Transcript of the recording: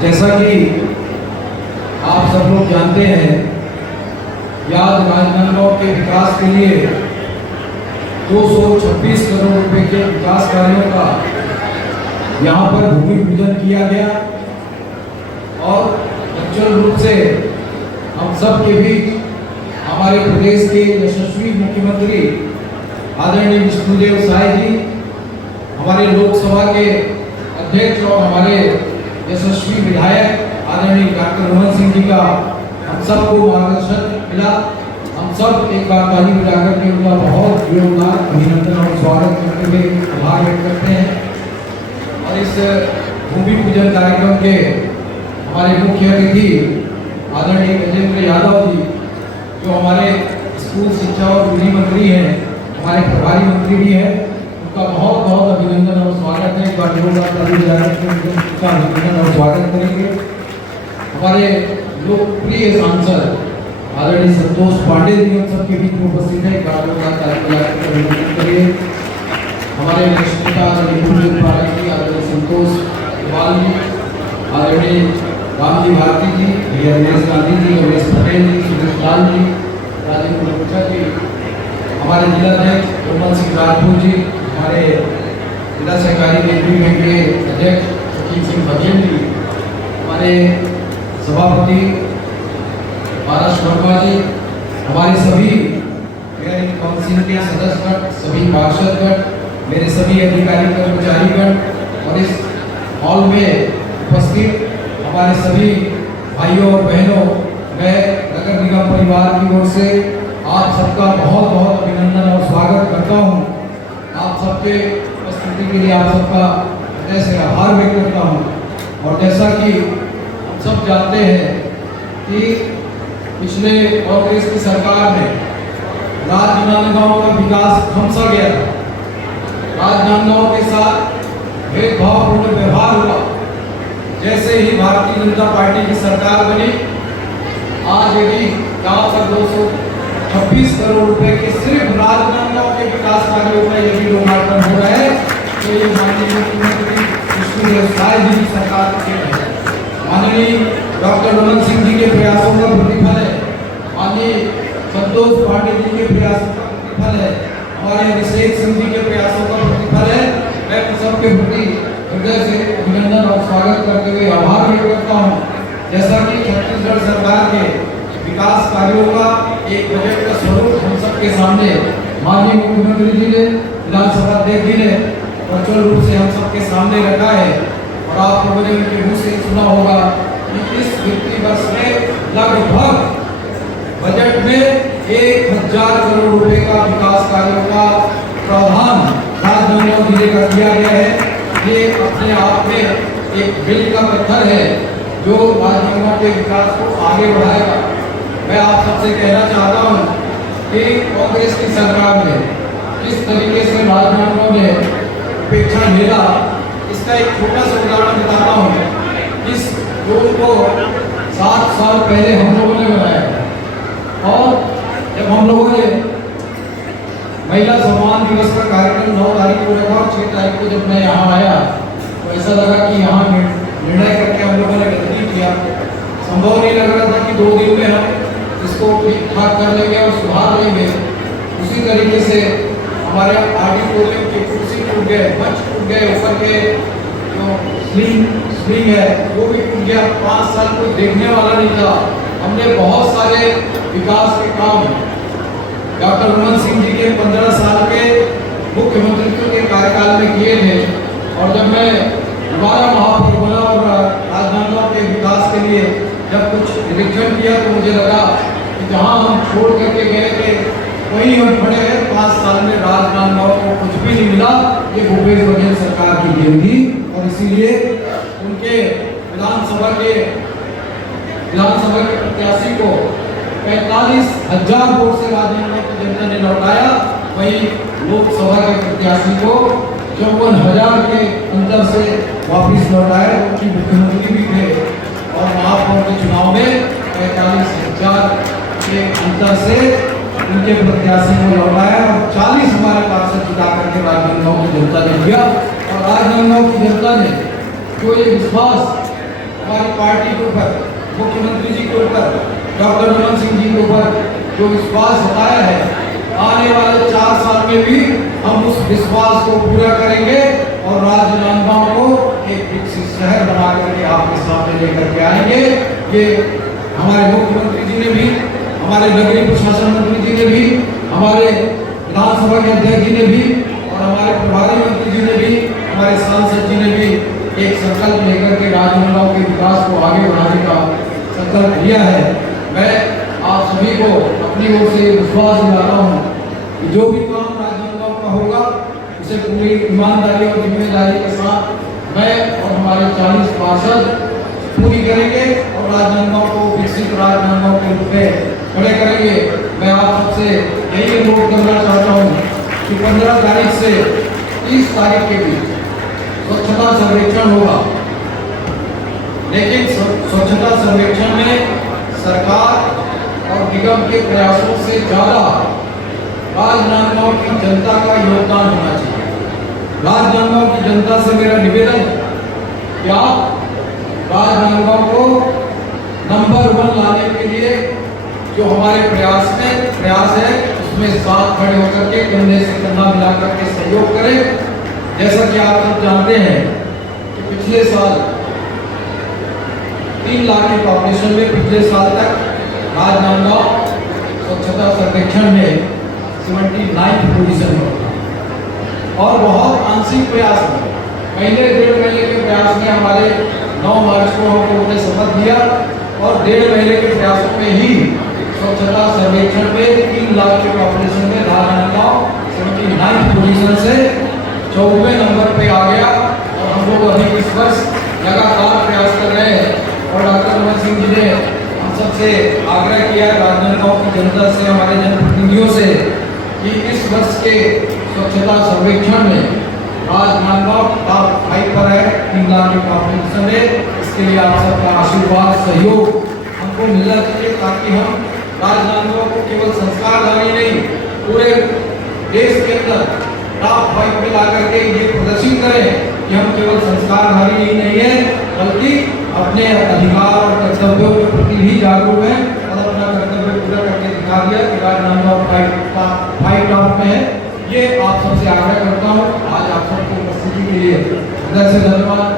जैसा कि आप सब लोग जानते हैं, याद राजनांदगांव के विकास के लिए 226 करोड़ रुपए के विकास कार्यों का यहाँ पर भूमि पूजन किया गया और वर्चुअल रूप से हम सब के बीच हमारे प्रदेश के यशस्वी मुख्यमंत्री आदरणीय विष्णुदेव साय जी, हमारे लोकसभा के अध्यक्ष और हमारे यशस्वी विधायक आदरणीय डॉक्टर रमन सिंह जी का हम सबको मार्गदर्शन मिला। हम सब एक बार ताली बजाकर के उनका बहुत योगदान, अभिनंदन और स्वागत करते हुए आभार व्यक्त करते हैं। और इस भूमि पूजन कार्यक्रम के हमारे मुख्य अतिथि आदरणीय गजेंद्र यादव जी, जो हमारे स्कूल शिक्षा और गृह मंत्री हैं, हमारे प्रभारी मंत्री भी हैं, उनका बहुत बहुत अभिनंदन और स्वागत है। एक बार उनका अभिनंदन और स्वागत करेंगे। हमारे लोकप्रिय सांसद आदरणीय संतोष पांडे जी हम सबके बीच में उपस्थित है। करिए हमारे नेता आदरणीय संतोष पाल जी, आदरणीय रामजी भारती जी, भैया दिनेश गांधी जी, रमेश पटेल जी, सुरेश लाल जी, राजेंद्र गुप्ता जी, हमारे जिलाध्यक्ष रोमन सिंह राजपूत जी, हमारे जिला सहकारी केंद्रीय बैंक के अध्यक्ष सचिन सिंह बघेल जी, हमारे सभापति पारस वर्मा जी, हमारे सभी काउंसिल के सदस्यगण, सभी पार्षदगण, मेरे सभी अधिकारी कर्मचारीगण और इस हॉल में उपस्थित हमारे सभी भाइयों और बहनों, मैं नगर निगम परिवार की ओर से आप सबका बहुत बहुत अभिनंदन और स्वागत करता हूं। आप सबके उपस्थिति के लिए आप सबका हृदय से आभार व्यक्त करता हूं। और जैसा कि हम सब जानते हैं कि पिछले कांग्रेस की सरकार में राजनांदगांव का विकास थमसा गया था। राजनांदगांव के साथ भेदभावपूर्ण व्यवहार हुआ। जैसे ही भारतीय जनता पार्टी की सरकार बनी, आज यदि यहाँ पर 226 करोड़ रुपए के सिर्फ राजनांदगांव के विकास कार्यों का यदि लोकार्पण हो रहा है, तो ये माननीय मुख्यमंत्री विष्णुदेव साय जी की सरकार के है। माननीय डॉक्टर रमन सिंह जी के प्रयासों का प्रतिफल है, माननीय संतोष पांडे जी के प्रयासों का प्रतिफल है, हमारे अभिषेक सिंह जी के प्रयासों का प्रतिफल है। मैं सबके प्रति हृदय से अभिनंदन और स्वागत करते हुए आभार व्यक्त करता हूँ। जैसा कि छत्तीसगढ़ सरकार के विकास कार्यों का एक बजट का स्वरूप हम सबके सामने माननीय मुख्यमंत्री जी ने, विधानसभा अध्यक्ष जी ने वर्चुअल रूप से हम सबके सामने रखा है। और आप लोगों ने उनके मुँह से सुना होगा कि इस वित्तीय वर्ष में लगभग बजट में 1000 करोड़ रुपए का विकास कार्यों का प्रावधान राजनांदगांव जिले का किया गया है। ये अपने आप में एक बिल का पत्थर है जो राजनांदगांव के विकास को आगे बढ़ाएगा। मैं आप सबसे कहना चाहता हूँ कि कांग्रेस की सरकार ने किस तरीके से राजनांदगांव में उपेक्षा झेला, इसका एक छोटा सा उदाहरण बताता हूँ। इस रोड को 7 साल पहले हम लोगों ने बनाया और जब हम लोगों ने महिला सम्मान दिवस का कार्यक्रम 9 तारीख को रखा और 6 तारीख को जब मैं यहाँ आया तो ऐसा लगा कि यहाँ निर्णय करके हम लोगों ने गलती किया। संभव नहीं लग रहा था कि 2 दिन में हम इसको ठीक ठाक कर लेंगे और सुधार लेंगे। उसी तरीके से हमारे ऑडिटोरियम की कुर्सी टूट गए, मंच टूट गए, ऊपर के जो स्लिंग है वो भी टूट गया। 5 साल कोई देखने वाला नहीं था। हमने बहुत सारे विकास के काम डॉक्टर रमन सिंह जी के 15 साल के मुख्यमंत्रित्व के कार्यकाल में किए थे। और जब मैं दोबारा महापौर बना और राजनांदगांव के विकास के लिए जब कुछ निरीक्षण किया तो मुझे लगा कि जहां हम छोड़ करके गए थे वहीं हम खड़े हैं। 5 साल में राजनांदगांव को कुछ भी नहीं मिला। ये भूपेश बघेल सरकार की देन थी और इसीलिए उनके विधानसभा के प्रत्याशी को 45,000 वोट से राजनांदगांव की जनता ने लौटाया। वहीं लोकसभा के प्रत्याशी को 54,000 के अंतर से वापिस लौटाया, उनकी मुख्यमंत्री भी थे। और महापौर के चुनाव में 45,000 के अंतर से उनके प्रत्याशी को लौटाया और 40 हमारे पार्षद जिता करके राजनांदगांव की जनता ने दिया। और राजनांदगांव की जनता ने जो ये विश्वास हमारी पार्टी के ऊपर, मुख्यमंत्री जी के ऊपर, डॉक्टर मनमोहन सिंह जी के ऊपर जो विश्वास जताया है, आने वाले 4 साल में भी हम उस विश्वास को पूरा करेंगे और राजनांदगांव को एक विकसित शहर बना करके आपके सामने लेकर के आएंगे। ये हमारे मुख्यमंत्री जी ने भी, हमारे नगरीय प्रशासन मंत्री जी ने भी, हमारे विधानसभा के अध्यक्ष जी ने भी और हमारे प्रभारी मंत्री जी ने भी, हमारे सांसद जी ने भी एक संकल्प लेकर के राजनांदगांव के विकास को आगे बढ़ाने का संकल्प लिया है। मैं आप सभी को अपनी ओर से विश्वास दिलाता हूँ कि जो भी काम राजनांदगांव का होगा उसे पूरी ईमानदारी और जिम्मेदारी के साथ मैं और हमारे 40 पार्षद पूरी करेंगे और राजनांदगांव को विकसित राजनांदगांव के रूप में खड़े करेंगे। मैं आप सबसे यही अनुरोध करना चाहता हूँ कि 15 तारीख से 30 तारीख के बीच स्वच्छता सर्वेक्षण होगा, लेकिन स्वच्छता सर्वेक्षण में सरकार और निगम के प्रयासों से ज्यादा राजनांदगांव की जनता का योगदान होना चाहिए। राजनांदगांव की जनता से मेरा निवेदन है कि आप राजनांदगांव को नंबर 1 लाने के लिए जो हमारे प्रयास है उसमें साथ खड़े होकर के कंधे से कंधा मिलाकर के सहयोग करें। जैसा कि आप सब जानते हैं कि पिछले साल 3 लाख की पॉपुलेशन में पिछले साल तक राजनांदगांव स्वच्छता सर्वेक्षण में 79th पोजीशन पर था और बहुत आंशिक प्रयास में पहले 1.5 महीने के प्रयास में हमारे 9 मार्च को हम लोगों ने शपथ लिया और 1.5 महीने के प्रयासों में ही स्वच्छता सर्वेक्षण में 3 लाख के पॉपुलेशन में राजनांदगांव 79th पोजीशन से 24वें नंबर पे आ गया और हम लोग अभी इस वर्ष लगातार प्रयास कर रहे हैं और डॉक्टर मनमोहन सिंह जी ने हम सबसे आग्रह किया राजनांदगांव की जनता से, हमारे जनप्रतिनिधियों से कि इस वर्ष के स्वच्छता सर्वेक्षण में राजनांदगांव टॉप 5 पर है 3 लाख की पॉपुलेशन में। इसके लिए आप सबका आशीर्वाद, सहयोग हमको मिलना चाहिए ताकि हम राजनांदगांव को केवल संस्कारधारी नहीं, पूरे देश के अंदर टॉप 5 पे ला करके ये प्रदर्शित करें कि हम केवल संस्कारधारी ही नहीं है बल्कि अपने अधिकार और कर्तव्यों के प्रति भी जागरूक हैं और अपना कर्तव्य पूरा करके दिखा दिया कि राजनांदगांव 5 टॉप में है। ये आप सबसे आग्रह करता हूँ। आज आप सबकी उपस्थिति के लिए हृदय से धन्यवाद।